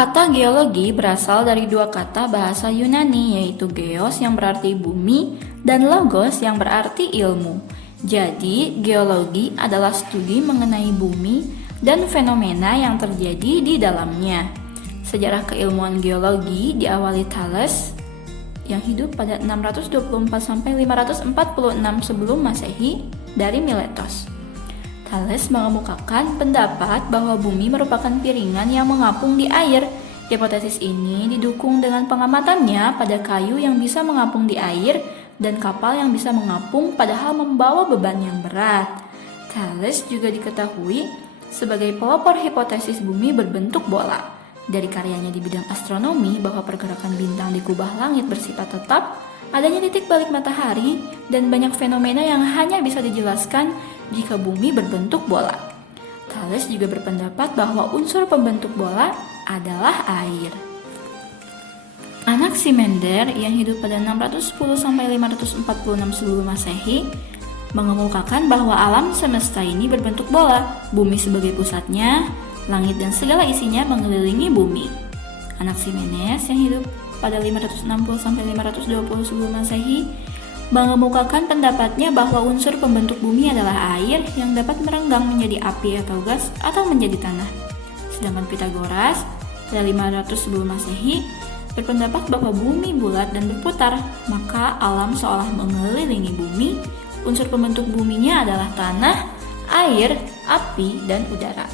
Kata geologi berasal dari dua kata bahasa Yunani, yaitu geos yang berarti bumi dan logos yang berarti ilmu. Jadi, geologi adalah studi mengenai bumi dan fenomena yang terjadi di dalamnya. Sejarah keilmuan geologi diawali Thales yang hidup pada 624-546 sebelum Masehi dari Miletos. Thales mengemukakan pendapat bahwa bumi merupakan piringan yang mengapung di air. Hipotesis ini didukung dengan pengamatannya pada kayu yang bisa mengapung di air dan kapal yang bisa mengapung padahal membawa beban yang berat. Thales juga diketahui sebagai pelopor hipotesis bumi berbentuk bola. Dari karyanya di bidang astronomi bahwa pergerakan bintang di kubah langit bersifat tetap, adanya titik balik matahari, dan banyak fenomena yang hanya bisa dijelaskan jika bumi berbentuk bola. Thales juga berpendapat bahwa unsur pembentuk bola adalah air. Anaximander yang hidup pada 610-546 sebelum Masehi mengemukakan bahwa alam semesta ini berbentuk bola, bumi sebagai pusatnya, langit dan segala isinya mengelilingi bumi. Anaximenes yang hidup pada 560-520 sebelum Masehi mengemukakan pendapatnya bahwa unsur pembentuk bumi adalah air yang dapat merenggang menjadi api atau gas atau menjadi tanah. Sedangkan Pythagoras pada 500 sebelum Masehi berpendapat bahwa bumi bulat dan berputar, maka alam seolah mengelilingi bumi. Unsur pembentuk buminya adalah tanah, air, api, dan udara.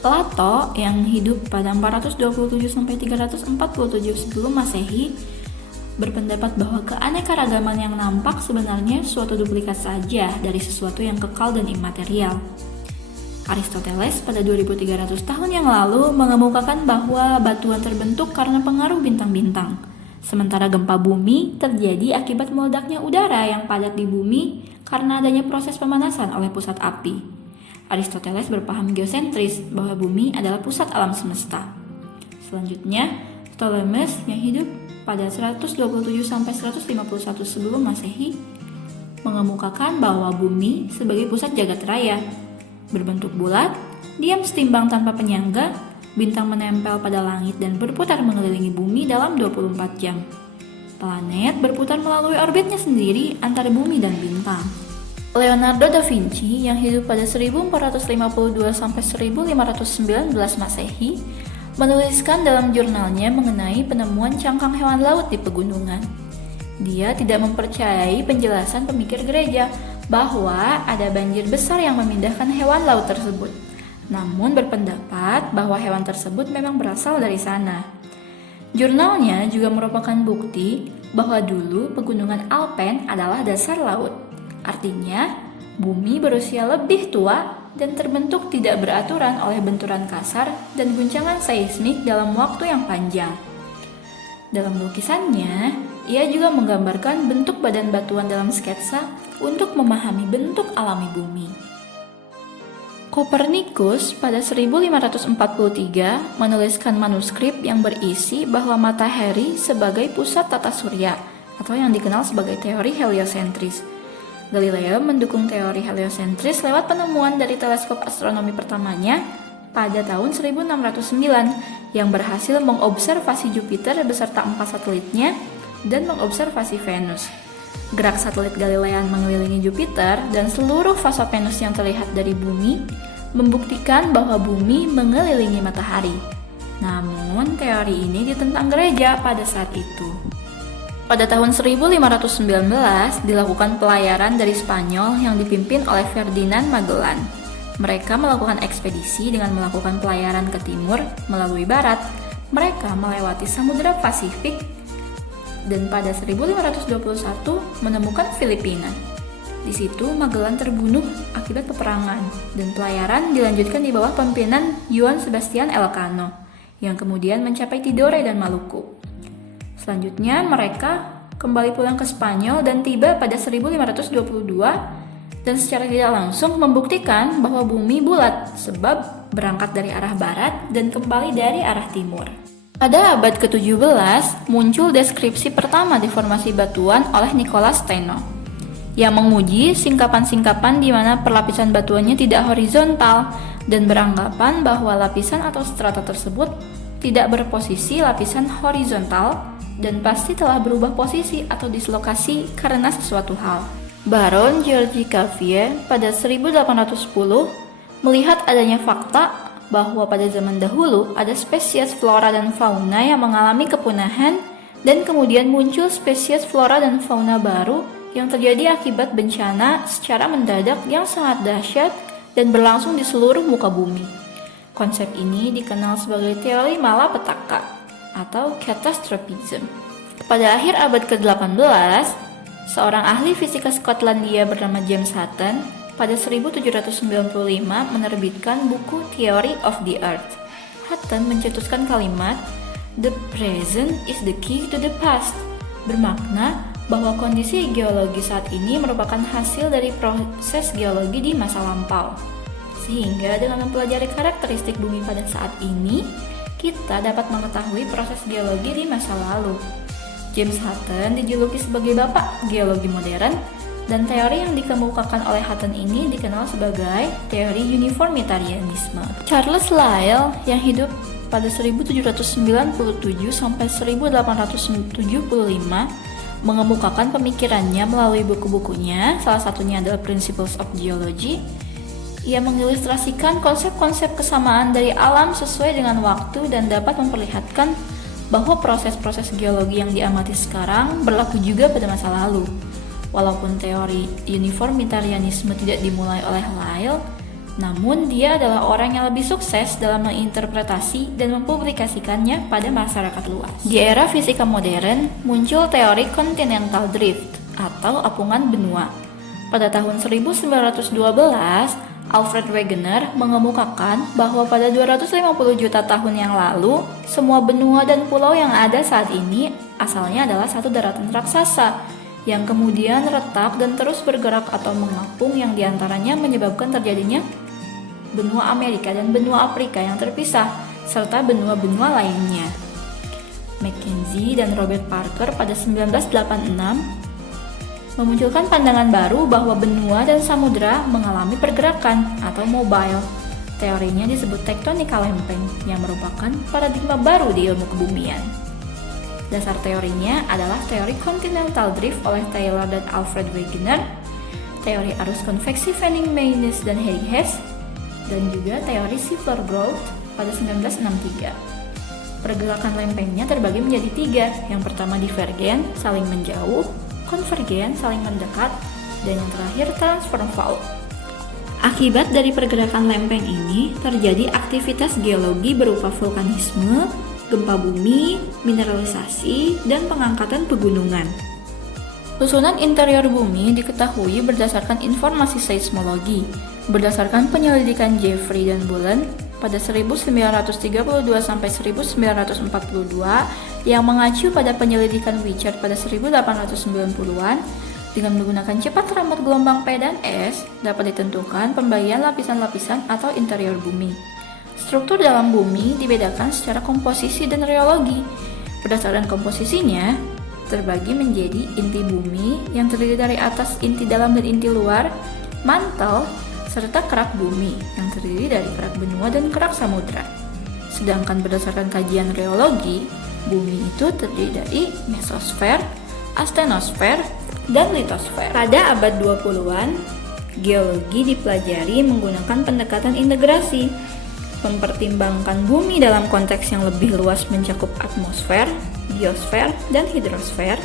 Plato yang hidup pada 427-347 sebelum Masehi berpendapat bahwa keanekaragaman yang nampak sebenarnya suatu duplikat saja dari sesuatu yang kekal dan imaterial. Aristoteles pada 2300 tahun yang lalu mengemukakan bahwa batuan terbentuk karena pengaruh bintang-bintang, sementara gempa bumi terjadi akibat meledaknya udara yang padat di bumi karena adanya proses pemanasan oleh pusat api. Aristoteles berpaham geosentris bahwa bumi adalah pusat alam semesta. Selanjutnya, Ptolemes yang hidup pada 127-151 sebelum Masehi mengemukakan bahwa bumi sebagai pusat jagat raya, berbentuk bulat, diam setimbang tanpa penyangga, bintang menempel pada langit dan berputar mengelilingi bumi dalam 24 jam. Planet berputar melalui orbitnya sendiri antara bumi dan bintang. Leonardo da Vinci yang hidup pada 1452-1519 Masehi menuliskan dalam jurnalnya mengenai penemuan cangkang hewan laut di pegunungan. Dia tidak mempercayai penjelasan pemikir gereja bahwa ada banjir besar yang memindahkan hewan laut tersebut, namun berpendapat bahwa hewan tersebut memang berasal dari sana. Jurnalnya juga merupakan bukti bahwa dulu pegunungan Alpen adalah dasar laut. Artinya, bumi berusia lebih tua dan terbentuk tidak beraturan oleh benturan kasar dan guncangan seismik dalam waktu yang panjang. Dalam lukisannya, ia juga menggambarkan bentuk badan batuan dalam sketsa untuk memahami bentuk alami bumi. Kopernikus pada 1543 menuliskan manuskrip yang berisi bahwa matahari sebagai pusat tata surya atau yang dikenal sebagai teori heliosentris. Galileo mendukung teori heliosentris lewat penemuan dari teleskop astronomi pertamanya pada tahun 1609 yang berhasil mengobservasi Jupiter beserta 4 satelitnya dan mengobservasi Venus. Gerak satelit Galilean mengelilingi Jupiter dan seluruh fase Venus yang terlihat dari bumi membuktikan bahwa bumi mengelilingi matahari. Namun, teori ini ditentang gereja pada saat itu. Pada tahun 1519 dilakukan pelayaran dari Spanyol yang dipimpin oleh Ferdinand Magellan. Mereka melakukan ekspedisi dengan melakukan pelayaran ke timur melalui barat. Mereka melewati Samudra Pasifik dan pada 1521 menemukan Filipina. Di situ Magellan terbunuh akibat peperangan dan pelayaran dilanjutkan di bawah pimpinan Juan Sebastian Elcano yang kemudian mencapai Tidore dan Maluku. Selanjutnya mereka kembali pulang ke Spanyol dan tiba pada 1522 dan secara tidak langsung membuktikan bahwa bumi bulat sebab berangkat dari arah barat dan kembali dari arah timur. Pada abad ke-17 muncul deskripsi pertama deformasi batuan oleh Nicolas Steno yang menguji singkapan-singkapan di mana perlapisan batuannya tidak horizontal dan beranggapan bahwa lapisan atau strata tersebut tidak berposisi lapisan horizontal, dan pasti telah berubah posisi atau dislokasi karena sesuatu hal. Baron George Cuvier pada 1810 melihat adanya fakta bahwa pada zaman dahulu ada spesies flora dan fauna yang mengalami kepunahan dan kemudian muncul spesies flora dan fauna baru yang terjadi akibat bencana secara mendadak yang sangat dahsyat dan berlangsung di seluruh muka bumi. Konsep ini dikenal sebagai teori malapetaka atau catastrophism. Pada akhir abad ke-18, seorang ahli fisika Skotlandia bernama James Hutton pada 1795 menerbitkan buku Theory of the Earth. Hutton mencetuskan kalimat, "The present is the key to the past", bermakna bahwa kondisi geologi saat ini merupakan hasil dari proses geologi di masa lampau. Sehingga dengan mempelajari karakteristik bumi pada saat ini, kita dapat mengetahui proses geologi di masa lalu. James Hutton dijuluki sebagai bapak geologi modern, dan teori yang dikemukakan oleh Hutton ini dikenal sebagai teori uniformitarianisme. Charles Lyell yang hidup pada 1797 sampai 1875 mengemukakan pemikirannya melalui buku-bukunya, salah satunya adalah Principles of Geology. Ia mengilustrasikan konsep-konsep kesamaan dari alam sesuai dengan waktu dan dapat memperlihatkan bahwa proses-proses geologi yang diamati sekarang berlaku juga pada masa lalu. Walaupun teori uniformitarianisme tidak dimulai oleh Lyell, namun dia adalah orang yang lebih sukses dalam menginterpretasi dan mempublikasikannya pada masyarakat luas. Di era fisika modern, muncul teori continental drift atau apungan benua. Pada tahun 1912, Alfred Wegener mengemukakan bahwa pada 250 juta tahun yang lalu, semua benua dan pulau yang ada saat ini asalnya adalah satu daratan raksasa yang kemudian retak dan terus bergerak atau mengapung, yang diantaranya menyebabkan terjadinya benua Amerika dan benua Afrika yang terpisah, serta benua-benua lainnya. Mackenzie dan Robert Parker pada 1986 memunculkan pandangan baru bahwa benua dan samudra mengalami pergerakan atau mobile. Teorinya disebut tektonika lempeng, yang merupakan paradigma baru di ilmu kebumian. Dasar teorinya adalah teori continental drift oleh Taylor dan Alfred Wegener, teori arus konveksi Fanning Maynes dan Harry Hess, dan juga teori Seafloor growth pada 1963. Pergerakan lempengnya terbagi menjadi 3. Yang pertama divergen, saling menjauh, konvergen, saling mendekat, dan yang terakhir transform fault. Akibat dari pergerakan lempeng ini terjadi aktivitas geologi berupa vulkanisme, gempa bumi, mineralisasi, dan pengangkatan pegunungan. Susunan interior bumi diketahui berdasarkan informasi seismologi, berdasarkan penyelidikan Jeffrey dan Bullen pada 1932 sampai 1942 yang mengacu pada penyelidikan Wichardt pada 1890-an. Dengan menggunakan cepat rambut gelombang P dan S, dapat ditentukan pembagian lapisan-lapisan atau interior bumi. Struktur dalam bumi dibedakan secara komposisi dan reologi. Berdasarkan komposisinya, terbagi menjadi inti bumi yang terdiri dari atas, inti dalam, dan inti luar, mantel, serta kerak bumi yang terdiri dari kerak benua dan kerak samudra. Sedangkan berdasarkan kajian reologi, bumi itu terdiri dari mesosfer, astenosfer, dan litosfer. Pada abad 20-an, geologi dipelajari menggunakan pendekatan integrasi, mempertimbangkan bumi dalam konteks yang lebih luas mencakup atmosfer, biosfer, dan hidrosfer.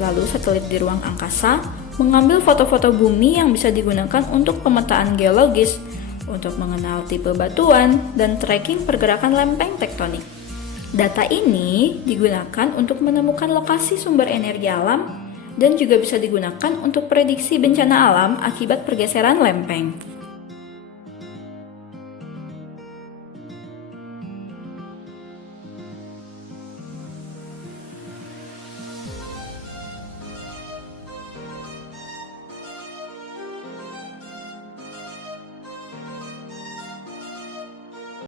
Lalu satelit di ruang angkasa mengambil foto-foto bumi yang bisa digunakan untuk pemetaan geologis, untuk mengenal tipe batuan, dan tracking pergerakan lempeng tektonik. Data ini digunakan untuk menemukan lokasi sumber energi alam dan juga bisa digunakan untuk prediksi bencana alam akibat pergeseran lempeng.